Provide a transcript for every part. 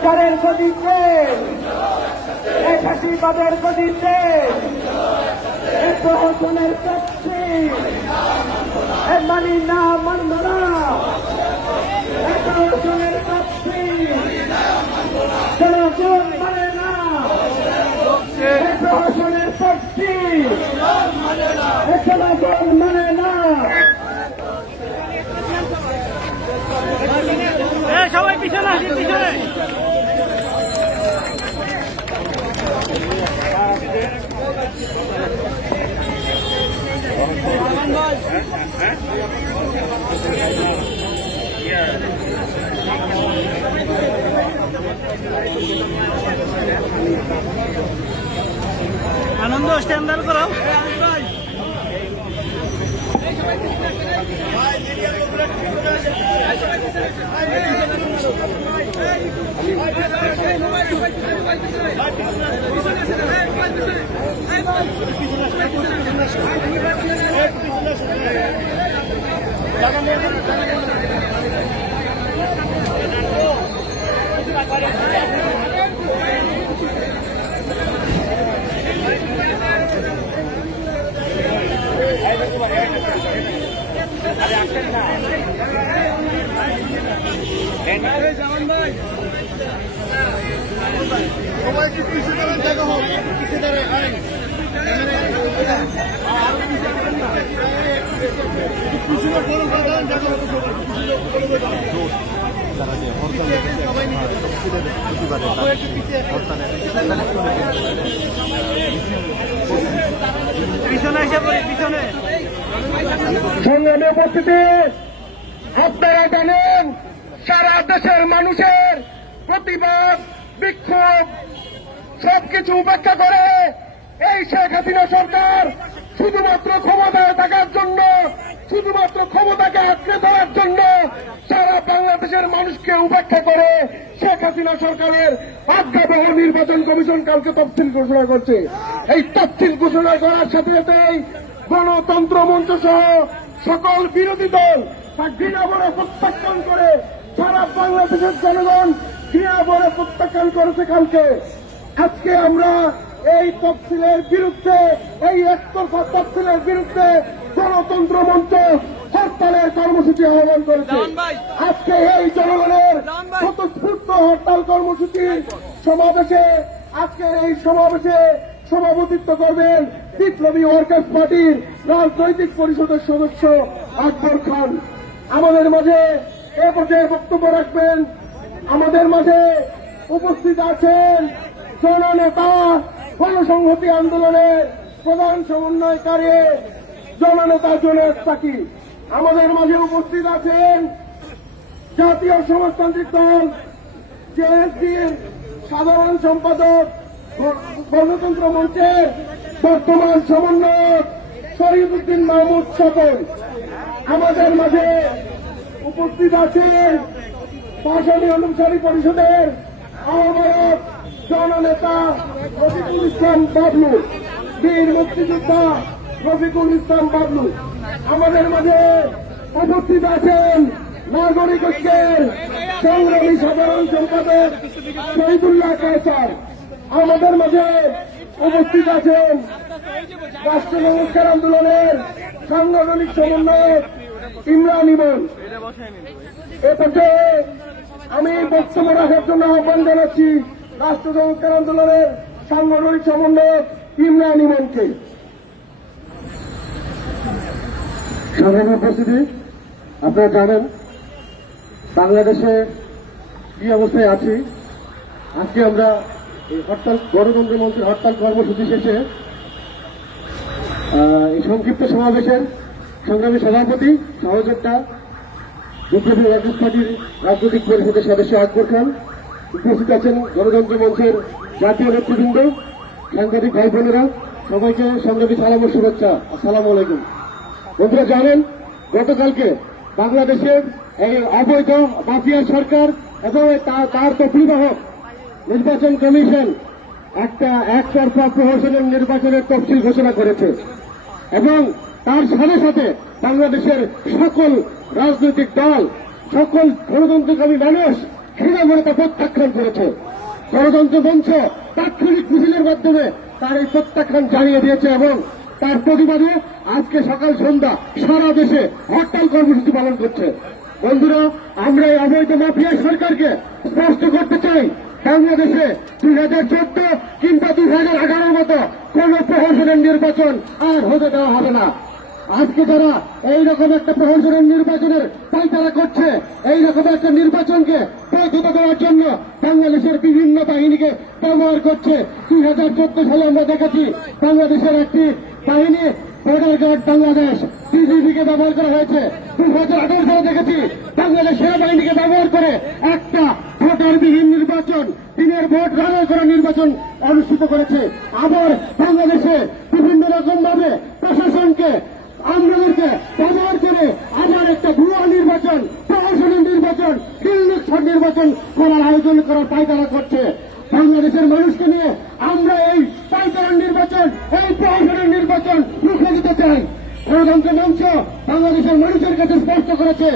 সরকারের গদিতে এই ফাঁসিবাদের গদিতে এই প্রহসনের শক্তি মানি না মানব না এই প্রহসনের শক্তি জনগণ মানে না এই প্রহসনের শক্তি জনগণ মানে না। সবাই পিছনে আসি, পিছনে আনন্দ স্ট্যান্ডার্ড করাও। সবাইকে পিছিয়ে দেবেন, জায়গা হোক পিছিয়ে দেবে আইন পিছিয়ে বড় জায়গা পিছনে এসে পড়ি, পিছনে সংগ্রামী উপস্থিতি, আপনারা জানেন সারা দেশের মানুষের প্রতিবাদ বিক্ষোভ সবকিছু উপেক্ষা করে এই শেখ হাসিনা সরকার শুধুমাত্র ক্ষমতায় থাকার জন্য, শুধুমাত্র ক্ষমতাকে আঁকড়ে ধরার জন্য সারা বাংলাদেশের মানুষকে উপেক্ষা করে শেখ হাসিনা সরকারের আজ্ঞাবহ নির্বাচন কমিশন কালকে তফসিল ঘোষণা করছে। এই তফসিল ঘোষণা করার সাথে সাথেই গণতন্ত্র মঞ্চ সহ সকল বিরোধী দল তা ঘৃণা ভরে প্রত্যাখ্যান করে, সারা বাংলাদেশের জনগণ ঘৃণা ভরে প্রত্যাখ্যান করেছে কালকে। আজকে আমরা এই তফসিলের বিরুদ্ধে, এই একতরফা তফসিলের বিরুদ্ধে গণতন্ত্র মঞ্চ হরতালের কর্মসূচি আহ্বান করেছে। আজকে এই জনগণের স্বতঃস্ফূর্ত হরতাল কর্মসূচি সমাবেশে, আজকের এই সমাবেশে সভাপতিত্ব করবেন বিপ্লবী ওয়ার্কার্স পার্টির রাজনৈতিক পরিষদের সদস্য আকবর খান। আমাদের মাঝে এ পর্যায়ে বক্তব্য রাখবেন। আমাদের মাঝে উপস্থিত আছেন জননেতা, গণসংহতি আন্দোলনের প্রধান সমন্বয়কারী জননেতা জুনেদ সাকি। আমাদের মাঝে উপস্থিত আছেন জাতীয় সমাজতান্ত্রিক দল জেএসডির সাধারণ সম্পাদক, গণতন্ত্র মঞ্চের বর্তমান সমন্বয়ক শরীফুদ্দিন মাহমুদ সকল। আমাদের মাঝে উপস্থিত আছেন পাশানি অনুসারী পরিষদের আহ্বায়ক জননেতা রফিকুল ইসলাম বাবলু, বীর মুক্তিযোদ্ধা রফিকুল ইসলাম বাবলু। আমাদের মাঝে উপস্থিত আছেন নাগরিক ঐক্যের সংগ্রামী সাধারণ সম্পাদক শহীদুল্লাহ কায়সার। আমাদের মাঝে উপস্থিত আছেন রাষ্ট্র সংস্কার আন্দোলনের সাংগঠনিক সমন্বয়ক ইমরান ইমন। এ পর্যায়ে আমি বক্তব্য রাখার জন্য আহ্বান জানাচ্ছি রাষ্ট্র সংস্কার আন্দোলনের সাংগঠনিক সমন্বয়ক ইমরান ইমনকে। সাধারণ উপস্থিতি, আপনারা জানেন বাংলাদেশে কি অবস্থায় আছি। আজকে আমরা এই হরতাল, গণতন্ত্র মঞ্চের হরতাল কর্মসূচি শেষে এই সংক্ষিপ্ত সমাবেশের সংগ্রামী সভাপতি সহযোদ্ধা বিপ্লবী ওয়ার্কার্স পার্টির রাজনৈতিক পরিষদের সদস্য আকবর খান, উপস্থিত আছেন গণতন্ত্র মঞ্চের জাতীয় নেতৃবৃন্দ, সাংবাদিক ভাই বোনেরা, সবাইকে সংগ্রামী সালাম ও শুভেচ্ছা। আসসালামু আলাইকুম। বন্ধুরা জানেন গতকালকে বাংলাদেশের এই অবৈধ মাফিয়া সরকার এবং তার তত্ত্বাবধায়ক নির্বাচন কমিশন একটা একতরফা প্রহসনের নির্বাচনের তফসিল ঘোষণা করেছে এবং তার সাথে সাথে বাংলাদেশের সকল রাজনৈতিক দল, সকল গণতন্ত্রকামী মানুষ ঘৃণা করে তা প্রত্যাখ্যান করেছে। গণতন্ত্র মঞ্চ তাৎক্ষণিক মিছিলের মাধ্যমে তার এই প্রত্যাখ্যান জানিয়ে দিয়েছে এবং তার প্রতিবাদে আজকে সকাল সন্ধ্যা সারা দেশে হরতাল কর্মসূচি পালন করছে। বন্ধুরা, আমরা এই অবৈধ মাফিয়া সরকারকে স্পষ্ট করতে চাই, বাংলাদেশে 2014 কিংবা 2011 মতো কোন প্রহসনের নির্বাচন আর হতে দেওয়া হবে না। আজকে যারা এইরকম একটা প্রহসনের নির্বাচনের পায়তারা করছে, এইরকম একটা নির্বাচনকে বৈধতা দেওয়ার জন্য বাংলাদেশের বিভিন্ন বাহিনীকে ব্যবহার করছে। 2014 সালে আমরা দেখেছি বাংলাদেশের একটি বাহিনী বর্ডার গার্ড বাংলাদেশ বিজিবিকে ব্যবহার করা হয়েছে। 2018 সালে দেখেছি বাংলাদেশ সেনাবাহিনীকে ব্যবহার করে একটা ভোটারবিহীন নির্বাচন, দিনের ভোট রানা করা নির্বাচন অনুষ্ঠিত করেছে। আবার বাংলাদেশে বিভিন্ন রকম ভাবে প্রশাসনকে আমলাদেরকে ব্যবহার করে আবার একটা ভুয়া নির্বাচন, প্রহসনের নির্বাচন, নির্বাচন নির্বাচন করার আয়োজন করার পায়তারা করছে। বাংলাদেশের মানুষকে নিয়ে আমরা এই পায়তারার নির্বাচন, এই প্রহসনের নির্বাচন রুখে দিতে চাই। গণতন্ত্র মঞ্চ বাংলাদেশের মানুষের কাছে স্পষ্ট করেছে,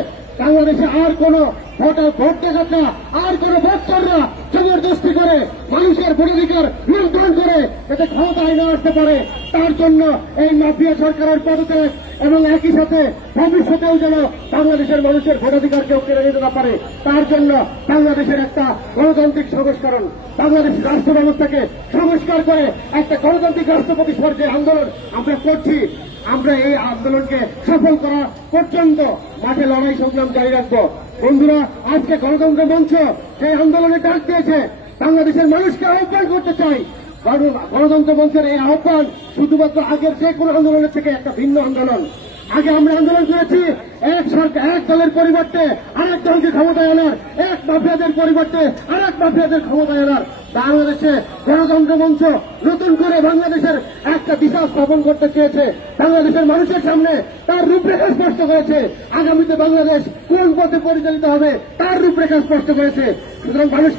বাংলাদেশে আর কোন ভোট ডাকাতরা, আর কোন ভোটচোররা জবরদস্তি করে মানুষের ভোটাধিকার লুণ্ঠন করে যাতে ক্ষমতায় না আসতে পারে, তার জন্য এই মাফিয়া সরকারের পদত্যাগ এবং একই সাথে ভবিষ্যতেও যেন বাংলাদেশের মানুষের ভোটাধিকার কেউ কেড়ে নিতে না পারে, তার জন্য বাংলাদেশের একটা গণতান্ত্রিক সংস্করণ, বাংলাদেশ রাষ্ট্র ব্যবস্থাকে সংস্কার করে একটা গণতান্ত্রিক রাষ্ট্রপতি যে আন্দোলন আমরা করছি, আমরা এই আন্দোলনকে সফল করা পর্যন্ত মাঠে লড়াই সংগ্রাম জারি রাখবো। বন্ধুরা, আজকে গণতন্ত্র মঞ্চ সেই আন্দোলনে ডাক দিয়েছে, বাংলাদেশের মানুষকে আহ্বান করতে চাই। কারণ গণতন্ত্র মঞ্চের এই আহ্বান শুধুমাত্র আগের যে কোনো আন্দোলনের থেকে একটা ভিন্ন আন্দোলন। আগে আমরা আন্দোলন করেছি এক সরকার, এক দলের পরিবর্তে আরেক দলকে ক্ষমতায় আনার, এক মাফিয়াদের পরিবর্তে আরেক মাফিয়াদের ক্ষমতায় আনার। বাংলাদেশে গণতন্ত্র মঞ্চ নতুন করে বাংলাদেশের একটা দিশা স্থাপন করতে চেয়েছে, বাংলাদেশের মানুষের সামনে তার রূপরেখা স্পষ্ট করেছে, আগামীতে বাংলাদেশ কোন পথে পরিচালিত হবে তার রূপরেখা স্পষ্ট করেছে। সুতরাং মানুষ